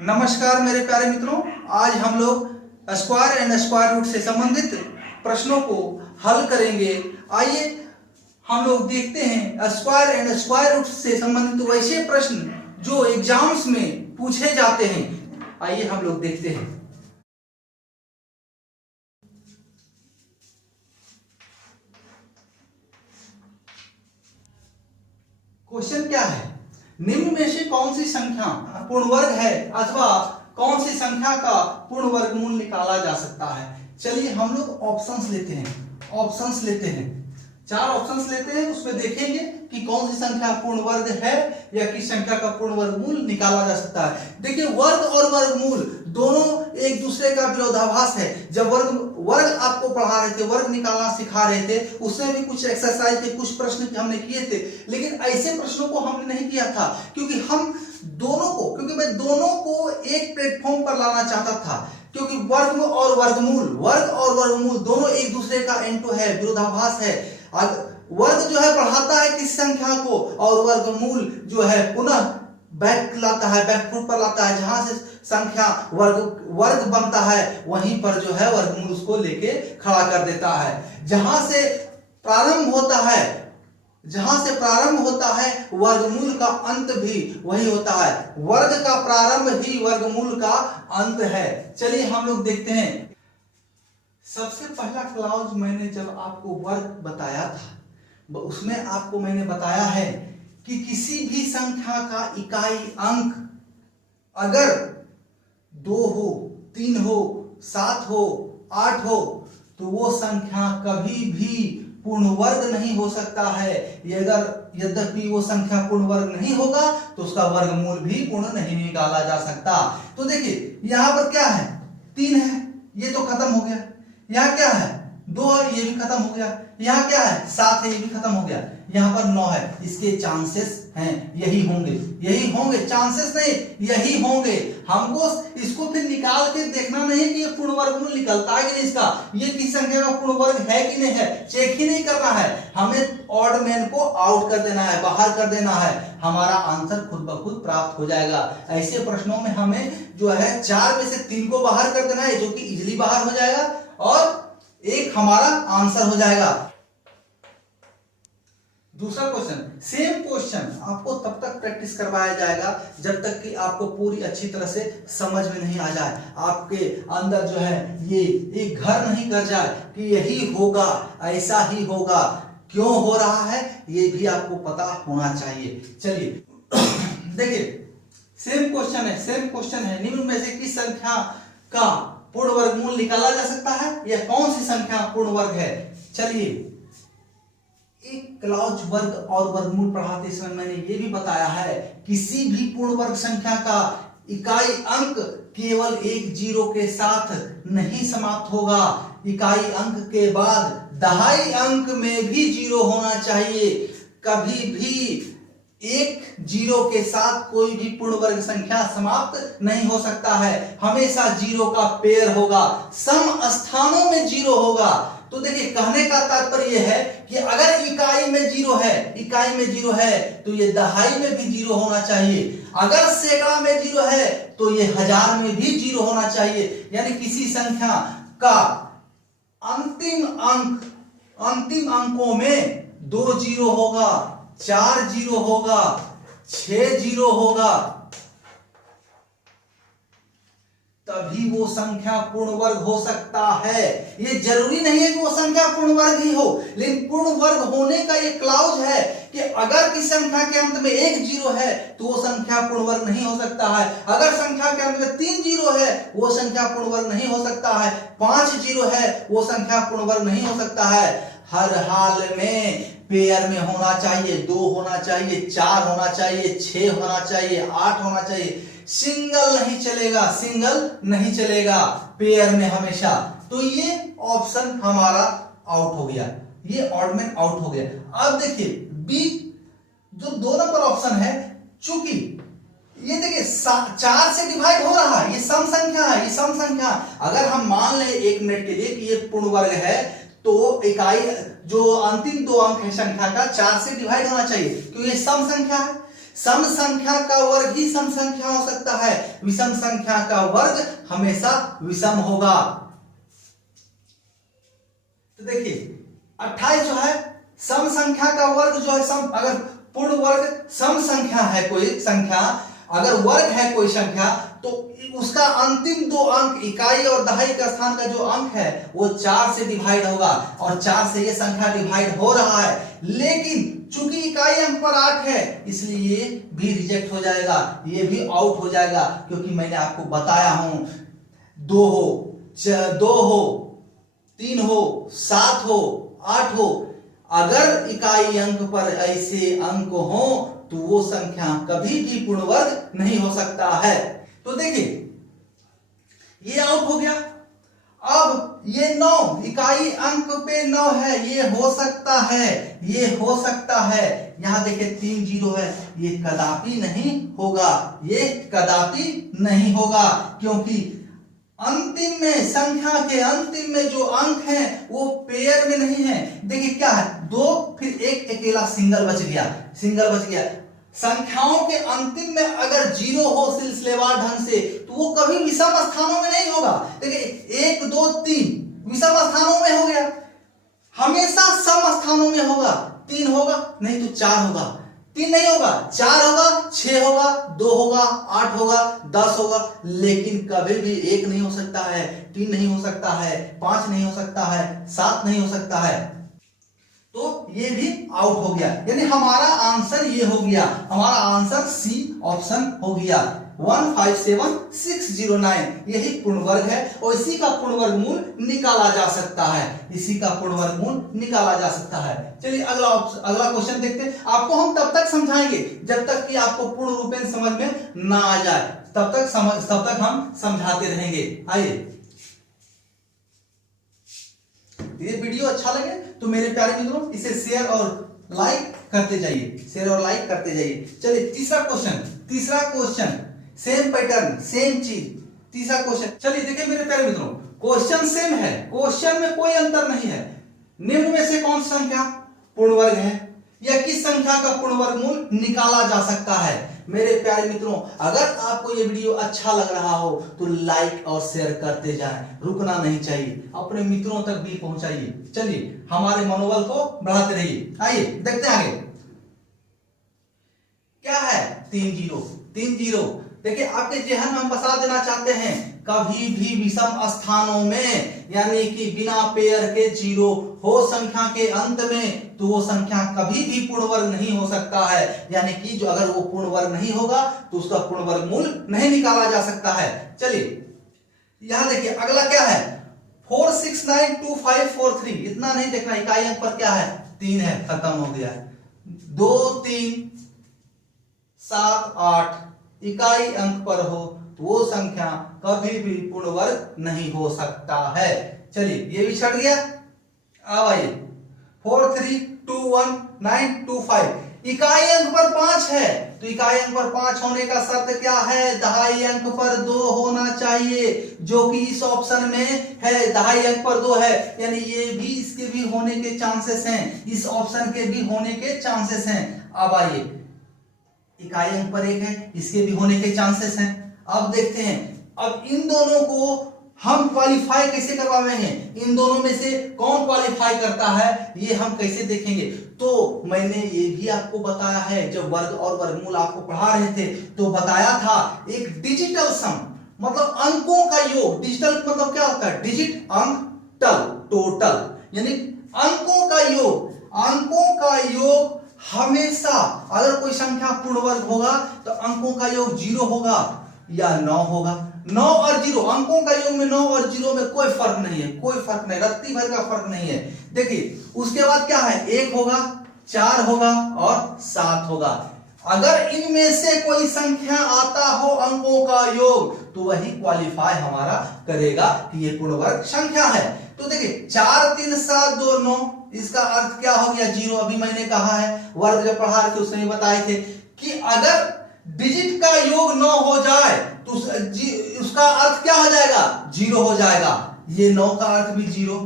नमस्कार मेरे प्यारे मित्रों, आज हम लोग स्क्वायर एंड स्क्वायर रूट से संबंधित प्रश्नों को हल करेंगे। आइए हम लोग देखते हैं स्क्वायर एंड स्क्वायर रूट से संबंधित वैसे प्रश्न जो एग्जाम्स में पूछे जाते हैं। आइए हम लोग देखते हैं। क्वेश्चन क्या है? निम्न में से कौन सी संख्या पूर्ण वर्ग है अथवा कौन सी संख्या का पूर्ण वर्गमूल निकाला जा सकता है? चलिए हम लोग ऑप्शंस लेते हैं। 4 ऑप्शंस लेते हैं, उसमें देखेंगे कि कौन सी संख्या पूर्ण वर्ग है या किस संख्या का पूर्ण वर्गमूल निकाला जा सकता है। देखिए, वर्ग और वर्गमूल दोनों एक दूसरे का विरोधाभास है। जब वर्ग आपको पढ़ा रहे थे, वर्ग निकालना सिखा रहे थे, उसमें भी कुछ एक्सरसाइज के कुछ प्रश्न हमने किए थे, लेकिन ऐसे प्रश्नों को हमने नहीं किया था क्योंकि मैं दोनों को एक प्लेटफॉर्म पर लाना चाहता था। क्योंकि वर्ग और वर्गमूल दोनों एक दूसरे का एंटो है, विरोधाभास है। वर्ग जो है बढ़ाता है किस संख्या को, और वर्गमूल जो है पुनः बैकफुट पर लाता है। जहां से संख्या वर्ग बनता है वहीं पर जो है वर्गमूल उसको लेके खड़ा कर देता है। जहां से प्रारंभ होता है वर्गमूल का अंत भी वही होता है। वर्ग का प्रारंभ ही वर्गमूल का अंत है। चलिए हम लोग देखते हैं। सबसे पहला क्लाउज मैंने जब आपको वर्ग बताया था, उसमें आपको मैंने बताया है कि किसी भी संख्या का इकाई अंक अगर 2 हो, 3 हो, 7 हो, 8 हो, तो वो संख्या कभी भी पूर्ण वर्ग नहीं हो सकता है। यद्यपि वो संख्या पूर्ण वर्ग नहीं होगा तो उसका वर्गमूल भी पूर्ण नहीं निकाला जा सकता। तो देखिए यहां पर क्या है, 3 है, ये तो खत्म हो गया। यहाँ क्या है, 2 है, ये भी खत्म हो गया। यहाँ क्या है, 7 है, ये भी खत्म हो गया। यहाँ पर 9 है, इसके चांसेस हैं यही होंगे, चांसेस नहीं, यही होंगे। हमको इसको फिर निकाल के देखना नहीं कि ये पूर्ण वर्गमूल निकलता है कि नहीं, इसका ये किस संख्या का पूर्ण वर्ग है कि नहीं है, चेक ही नहीं करना है। हमें ऑड मैन को आउट कर देना है, बाहर कर देना है, हमारा आंसर खुद ब खुद प्राप्त हो जाएगा। ऐसे प्रश्नों में हमें जो है 4 में से 3 को बाहर कर देना है, जो कि इजिली बाहर हो जाएगा, और एक हमारा आंसर हो जाएगा। दूसरा क्वेश्चन, सेम क्वेश्चन आपको तब तक प्रैक्टिस करवाया जाएगा जब तक कि आपको पूरी अच्छी तरह से समझ में नहीं आ जाए, आपके अंदर जो है ये एक घर नहीं कर जाए कि यही होगा, ऐसा ही होगा, क्यों हो रहा है ये भी आपको पता होना चाहिए। चलिए देखिए, सेम क्वेश्चन है, निम्न में से किस संख्या का पूर्ण वर्गमूल निकाला जा सकता है, या कौन सी संख्या पूर्ण वर्ग है? चलिए, एक क्लाउज वर्ग और वर्गमूल पढ़ाते समय मैंने ये भी बताया है, किसी भी पूर्ण वर्ग संख्या का इकाई अंक केवल एक 0 के साथ नहीं समाप्त होगा। इकाई अंक के बाद दहाई अंक में भी 0 होना चाहिए। कभी भी एक 0 के साथ कोई भी पूर्ण वर्ग संख्या समाप्त नहीं हो सकता है, हमेशा 0 का पेयर होगा, सम स्थानों में 0 होगा। तो देखिए, कहने का तात्पर्य यह है कि अगर इकाई में 0 है तो ये दहाई में भी 0 होना चाहिए। अगर सैकड़ा में 0 है तो ये हजार में भी 0 होना चाहिए। यानी किसी संख्या का अंतिम अंकों में 2 0 होगा, 4 0 होगा, 6 0 होगा, तभी वो संख्या पूर्ण वर्ग हो सकता है। ये जरूरी नहीं है कि वो संख्या पूर्ण वर्ग ही हो, लेकिन पूर्ण वर्ग होने का ये क्लाउज है कि अगर किसी संख्या के अंत में 1 0 है तो वो संख्या पूर्ण वर्ग नहीं हो सकता है। अगर संख्या के अंत में 3 0 है वो संख्या पूर्ण वर्ग नहीं हो सकता है। 5 0 है वो संख्या पूर्ण वर्ग नहीं हो सकता है। हर हाल में पेयर में होना चाहिए, 2 होना चाहिए, 4 होना चाहिए, 6 होना चाहिए, 8 होना चाहिए। सिंगल नहीं चलेगा पेयर में हमेशा। तो ये ऑप्शन हमारा आउट हो गया, ये ऑड मैन आउट हो गया। अब देखिए बी जो 2 नंबर ऑप्शन है, चूंकि ये देखिए 4 से डिवाइड हो रहा है, ये सम संख्या। अगर हम मान ले 1 मिनट के लिए कि ये पूर्ण वर्ग है, तो इकाई जो अंतिम 2 अंक है संख्या का 4 से डिवाइड होना चाहिए, क्योंकि ये सम संख्या है। सम संख्या का वर्ग ही सम संख्या हो सकता है, विषम संख्या का वर्ग हमेशा विषम होगा। तो देखिए 28 जो है सम संख्या का वर्ग जो है सम, अगर पूर्ण वर्ग सम संख्या है कोई संख्या, अगर वर्ग है कोई संख्या तो उसका अंतिम दो अंक इकाई और दहाई का स्थान का जो अंक है वो 4 से डिवाइड होगा, और 4 से ये संख्या डिवाइड हो रहा है, लेकिन चूंकि इकाई अंक पर 8 है इसलिए ये भी रिजेक्ट हो जाएगा, ये भी आउट हो जाएगा, क्योंकि मैंने आपको बताया हूं 2 हो 3 हो 7 हो 8 हो, अगर इकाई अंक पर ऐसे अंक हो तो वो संख्या कभी भी पूर्ण वर्ग नहीं हो सकता है। तो देखिए ये आउट हो गया। अब ये 9 इकाई अंक पे 9 है, ये हो सकता है, ये हो सकता है। यहां देखिए 3 0 है, ये कदापि नहीं होगा, ये कदापि नहीं होगा, क्योंकि अंतिम में संख्या के अंतिम में जो अंक है वो पेयर में नहीं है। देखिए क्या है 2 फिर एक अकेला सिंगल बच गया, सिंगल बच गया। संख्याओं के अंतिम में अगर 0 हो सिलसिलेवार ढंग से तो वो कभी विषम स्थानों में नहीं होगा। देखिए 1 2 3 विषम स्थानों में हो गया, हमेशा सम स्थानों में होगा। 3 होगा नहीं तो 4 होगा, 3 नहीं होगा 4 होगा, 6 होगा, 2 होगा, 8 होगा, 10 होगा, लेकिन कभी भी 1 नहीं हो सकता है, 3 नहीं हो सकता है, 5 नहीं हो सकता है, 7 नहीं हो सकता है। तो ये भी आउट हो गया, यानी हमारा आंसर ये हो गया, हमारा आंसर सी ऑप्शन हो गया 157609, यही पूर्ण वर्ग है और इसी का पूर्ण वर्गमूल निकाला जा सकता है, इसी का पूर्ण वर्गमूल निकाला जा सकता है। चलिए अगला क्वेश्चन देखते हैं। आपको हम तब तक समझाएंगे जब तक कि आपको पूर्ण रूपेण समझ में ना आ जाए, तब तक हम समझाते रहेंगे। आइए, ये वीडियो अच्छा लगे तो मेरे प्यारे मित्रों इसे शेयर और लाइक करते जाइए, शेयर और लाइक करते जाइए। चलिए तीसरा क्वेश्चन सेम पैटर्न सेम चीज, तीसरा क्वेश्चन। चलिए देखिए मेरे प्यारे मित्रों, क्वेश्चन सेम है, क्वेश्चन में कोई अंतर नहीं है। निम्न में से कौन सी संख्या पूर्ण वर्ग है या किस संख्या का पूर्ण वर्गमूल निकाला जा सकता है। मेरे प्यारे मित्रों, अगर आपको ये वीडियो अच्छा लग रहा हो तो लाइक और शेयर करते जाएं, रुकना नहीं चाहिए, अपने मित्रों तक भी पहुंचाइए। चलिए हमारे मनोबल को बढ़ाते रहिए। आइए देखते हैं आगे क्या है। 3 0। देखिए आपके जेहन में हम बता देना चाहते हैं, कभी भी विषम स्थानों में यानी कि बिना पेयर के 0 हो संख्या के अंत में तो वो संख्या कभी भी पूर्ण वर्ग नहीं हो सकता है, यानी कि जो अगर वो पूर्ण वर्ग नहीं होगा तो उसका पूर्ण वर्गमूल नहीं निकाला जा सकता है। चलिए यहां देखिए अगला क्या है 4 6 9 2 5 4 3, इतना नहीं देखना, इकाई अंक पर क्या है 3 है, खत्म हो गया है। 2 3 7 8 इकाई अंक पर हो तो वो संख्या कभी भी पूर्ण वर्ग नहीं हो सकता है। चलिए ये भी छट गया। अब आइए 4 3 2 1 9 2 5 इकाई अंक पर 5 है, तो इकाई अंक पर 5 होने का शर्त क्या है, दहाई अंक पर 2 होना चाहिए, जो कि इस ऑप्शन में है। दहाई अंक पर 2 है, यानी ये भी इसके भी होने के चांसेस हैं, इस ऑप्शन के भी होने के चांसेस हैं। अब आइए इकाई अंक पर 1 है, इसके भी होने के चांसेस हैं। अब देखते हैं, अब इन दोनों को हम क्वालिफाई कैसे करवाएंगे, इन दोनों में से कौन क्वालिफाई करता है ये हम कैसे देखेंगे। तो मैंने ये भी आपको बताया है, जब वर्ग और वर्गमूल आपको पढ़ा रहे थे तो बताया था एक डिजिटल सम मतलब अंकों का योग। डिजिटल मतलब क्या होता है, डिजिट अंक टोटल, यानी अंकों का योग। अंकों का योग हमेशा अगर कोई संख्या पूर्ण वर्ग होगा तो अंकों का योग 0 होगा या 9 होगा। 9 और 0 अंकों का योग में 9 और 0 में कोई फर्क नहीं है, कोई फर्क नहीं, रत्ती भर का फर्क नहीं है। देखिए उसके बाद क्या है 1 होगा 4 होगा और 7 होगा। अगर इनमें से कोई संख्या आता हो अंकों का योग तो वही क्वालिफाई हमारा करेगा कि ये पूर्ण वर्ग संख्या है। तो देखिए 4 3 7 2 9, इसका अर्थ क्या हो गया 0। अभी मैंने कहा है वर्ग जब पढ़ा रहे थे उसमें बताए थे कि अगर डिजिट का योग 9 हो जाए तो उसका अर्थ क्या हो जाएगा 0 हो जाएगा। ये 9 का अर्थ भी 0,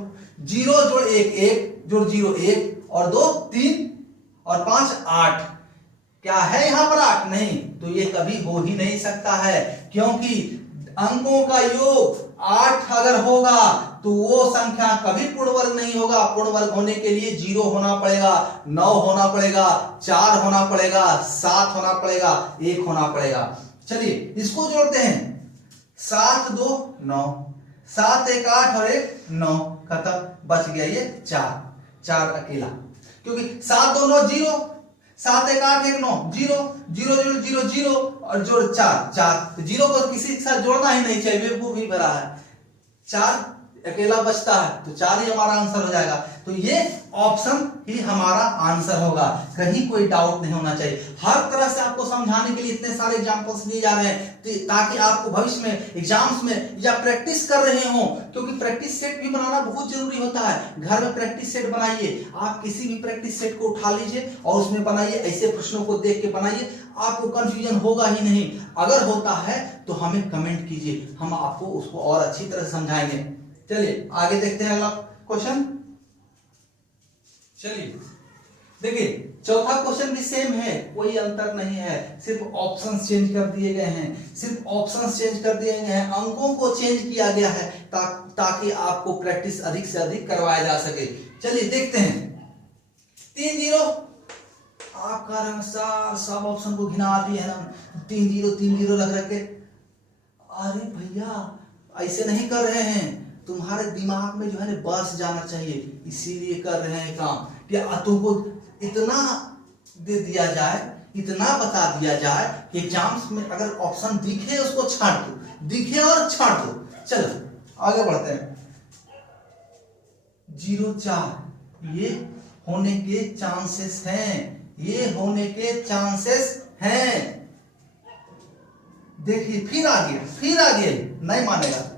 0 जोड़ 1 1 जोड़ 0 1 और 2 3 और 5 8। क्या है यहाँ पर 8? नहीं, तो ये कभी हो ही नहीं सकता है, क्योंकि अंकों का योग 8 अगर होगा तो वो संख्या कभी पूर्ण वर्ग नहीं होगा। पूर्ण वर्ग होने के लिए 0 होना पड़ेगा, 9 होना पड़ेगा, 4 होना पड़ेगा, 7 होना पड़ेगा, 1 होना पड़ेगा। चलिए इसको जोड़ते हैं, 7 2 9, 7 1 8 और 1 9, खत्म, बच गया ये 4 अकेला, क्योंकि 7 2 9 0, 7 1 8 1 9 0 0 0 0 0 और जोड़ 4, तो 0 को किसी के साथ जोड़ना ही नहीं चाहिए, बेवकूफ ही भरा है। 4 अकेला बचता है, तो 4 ही हमारा आंसर हो जाएगा। तो ये ऑप्शन ही हमारा आंसर होगा, कहीं कोई डाउट नहीं होना चाहिए। हर तरह से आपको समझाने के लिए इतने सारे एग्जांपल्स दिए जा रहे हैं ताकि आपको भविष्य में एग्जाम्स में या प्रैक्टिस कर रहे हो, क्योंकि प्रैक्टिस सेट भी बनाना बहुत जरूरी होता है। घर में प्रैक्टिस सेट बनाइए, आप किसी भी प्रैक्टिस सेट को उठा लीजिए और उसमें बनाइए, ऐसे प्रश्नों को देख के बनाइए, आपको कंफ्यूजन होगा ही नहीं। अगर होता है तो हमें कमेंट कीजिए, हम आपको उसको और अच्छी तरह से समझाएंगे। चलिए आगे देखते हैं अगला क्वेश्चन। चलिए देखिए, चौथा क्वेश्चन भी सेम है, कोई अंतर नहीं है, सिर्फ ऑप्शंस चेंज कर दिए गए हैं, सिर्फ ऑप्शंस चेंज कर दिए गए हैं, अंकों को चेंज किया गया है ताकि आपको प्रैक्टिस अधिक से अधिक करवाया जा सके। चलिए देखते हैं, 3 0, आपका रंग सब ऑप्शन को घिना दिए है ना, 3 0 लग रखे। अरे भैया ऐसे नहीं कर रहे हैं, तुम्हारे दिमाग में जो है ना बस जाना चाहिए, इसीलिए कर रहे हैं काम कि तुमको इतना दे दिया जाए, इतना बता दिया जाए कि एग्जाम्स में अगर ऑप्शन दिखे उसको छांट दो, दिखे और छांट दो। चलो आगे बढ़ते हैं। 0 4 ये होने के चांसेस हैं, ये होने के चांसेस हैं। देखिए फिर आगे नहीं मानेगा,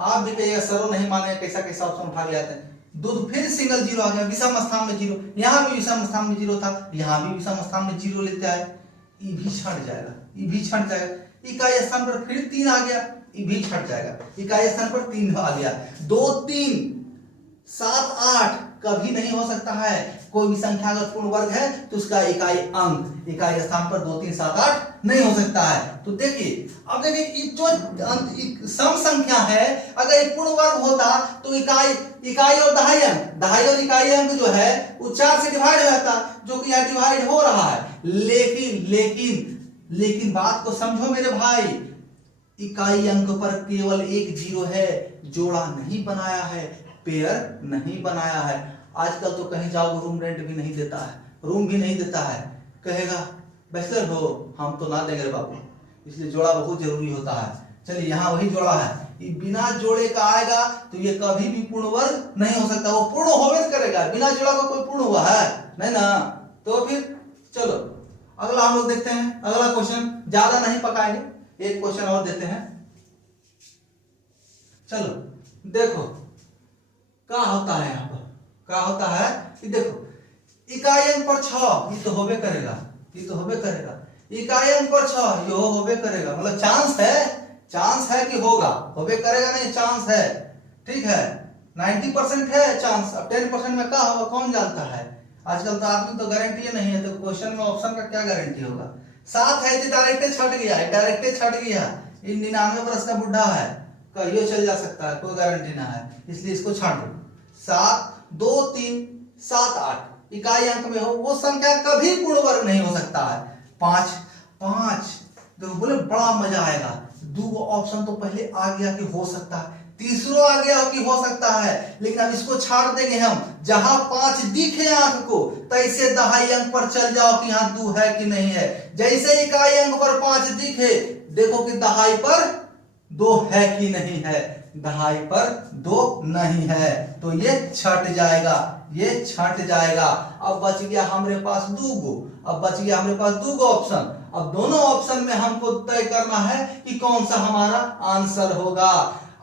आप भी कहिएगा सरो नहीं माने, कैसा कैसा ऑप्शन उठा ले आते हैं। दूध फिर सिंगल 0 आ गया, विषम स्थान में 0, यहाँ भी विषम स्थान में 0 था, यहाँ भी विषम स्थान में 0 लेते आए, ये भी छट जाएगा, ये भी छट जाएगा। इकाई स्थान पर फिर 3 आ गया, ये भी छट जाएगा, इकाई स्थान पर 3 आ गया। 2 3 7 8 कभी नहीं हो सकता है, कोई भी संख्या अगर पूर्ण वर्ग है तो उसका इकाई अंक इकाई स्थान पर 2 3 7 8 नहीं हो सकता है। तो देखिए अब देखिए, जो सम संख्या है अगर ये पूर्ण वर्ग होता तो इकाई और दहाई और इकाई अंक जो है वो 4 से डिवाइड हो जाता, जो कि यहाँ डिवाइड हो रहा है। लेकिन बात को समझो मेरे भाई, इकाई अंक पर केवल एक 0 है, जोड़ा नहीं बनाया है, पेयर नहीं बनाया है। आजकल तो कहीं जाओ रूम रेंट भी नहीं देता है, रूम भी नहीं देता है, कहेगा बैचलर हो, हम तो ना देंगे बाबू, इसलिए जोड़ा बहुत जरूरी होता है। चलिए यहाँ वही जोड़ा है, ये बिना जोड़े का आएगा तो ये कभी भी पूर्ण वर्ग नहीं हो सकता, वो पूर्ण होवे करेगा, बिना जोड़ा का कोई पूर्ण हुआ है नहीं ना। तो फिर चलो अगला हम लोग देखते हैं, अगला क्वेश्चन ज्यादा नहीं पकाएंगे, एक क्वेश्चन और देते हैं। चलो देखो क्या होता है, यहाँ पर क्या होता है कि देखो, इकाई अंक पर 6 ये तो होबे करेगा, ये तो होबे करेगा, इकाई अंक पर 6 ये होबे करेगा, मतलब चांस है कि होगा, होबे करेगा नहीं, चांस है, ठीक है। 90% है चांस, अब 10% में क्या होगा कौन जानता है। आजकल तो आदमी तो गारंटी नहीं है, तो क्वेश्चन में ऑप्शन का क्या गारंटी होगा। 7 है तो डायरेक्ट छट गया, ये 99 वर्ष का बुढ़ा है, कहियो चल जा सकता है, कोई गारंटी ना है, इसलिए इसको छाट दो। 7 2 3 7 8 इकाई अंक में हो वो संख्या कभी पूर्ण वर्ग नहीं हो सकता है। 5 देखो बोले बड़ा मजा आएगा, 2 ऑप्शन तो पहले आ गया कि हो सकता है, तीसरा आ गया कि हो सकता है, लेकिन अब इसको छाड़ देंगे हम, जहां 5 दिखे आंक को तैसे दहाई अंक पर चल जाओ कि यहाँ 2 है कि नहीं है। जैसे इकाई अंक पर 5 दिखे, देखो कि दहाई पर 2 है कि नहीं है, दहाई पर 2 नहीं है, तो ये छट जाएगा, ये छट जाएगा। अब बच गया हमारे पास 2 गो, अब बच गया हमारे पास 2 गो ऑप्शन। अब दोनों ऑप्शन में हमको तय करना है कि कौन सा हमारा आंसर होगा।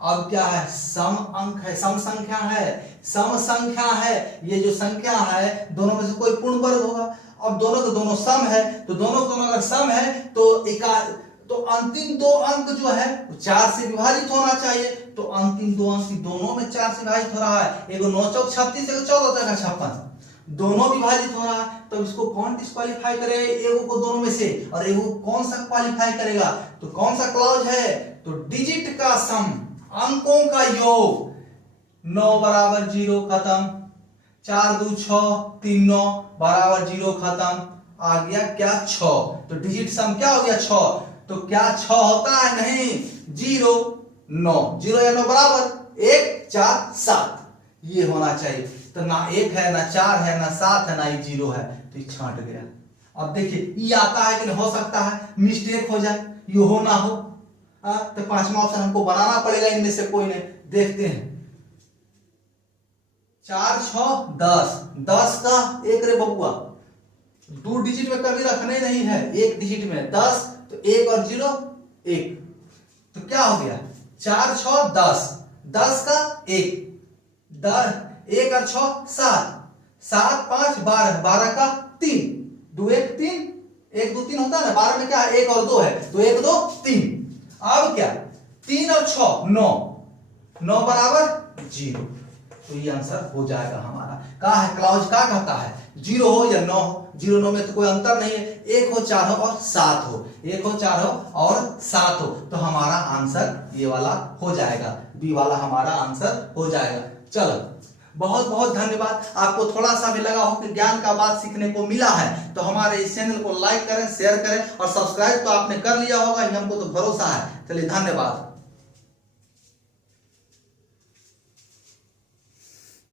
अब क्या है, सम अंक है, सम संख्या है, ये जो संख्या है दोनों में से कोई पूर्ण वर्ग होगा। अब दोनों के दोनों सम है, तो दोनों अगर सम है तो अंतिम 2 अंक जो है 4 से विभाजित होना चाहिए, तो अंतिम 2 अंक दोनों में 4 से विभाजित हो रहा है, एगो 9 चौक 36, एगो 14 चौका 56, दोनों विभाजित हो रहा है, तो इसको कौन डिस्क्वालीफाई करे? एगो को दोनों में से, और एगो कौन सा क्वालिफाई करेगा? तो कौन सा क्लॉज है? तो डिजिट का सम, अंकों का योग। 9 बराबर 0 खत्म, 4 2 6 3 9 बराबर 0 खत्म, आ गया क्या? 6। तो डिजिट सम क्या हो गया? 6। तो क्या 6 होता है? नहीं, 0 9, 0 या 9 बराबर 1 4 7, ये होना चाहिए। तो ना 1 है, ना 4 है, ना 7 है, ना ये 0 है, तो ये छांट गया। अब देखिए ये आता है कि नहीं, हो सकता है मिस्टेक हो जाए, ये हो ना हो, तो पांचवा ऑप्शन हमको बनाना पड़ेगा, इनमें से कोई नहीं। देखते हैं, 4 6 10, 10 का एक रे बबुआ, 2 डिजिट में कभी रखने नहीं है, एक डिजिट में 10, तो 1 और 0 1, तो क्या हो गया? 4 6 10, 10 का 1, 1 और 6 7, 7 5 12, 12 का 3, 2 1 3, 1 2 3 होता है ना, 12 में क्या है? 1 और 2 है, तो 1 2 3। अब क्या? 3 और 6 9, 9 बराबर 0, तो ये आंसर हो जाएगा हमारा। कहा है क्लॉज का कहता है 0 हो या 9 हो, 0 9 में तो कोई अंतर नहीं है, 1 हो 4 हो और 7 हो, 1 हो 4 हो और 7 हो, तो हमारा आंसर ये वाला हो जाएगा, बी वाला हमारा आंसर हो जाएगा। चलो, बहुत बहुत धन्यवाद। आपको थोड़ा सा भी लगा हो कि ज्ञान का बात सीखने को मिला है, तो हमारे इस चैनल को लाइक करें, शेयर करें और सब्सक्राइब तो आपने कर लिया होगा, ये हमको तो भरोसा है। चलिए, धन्यवाद।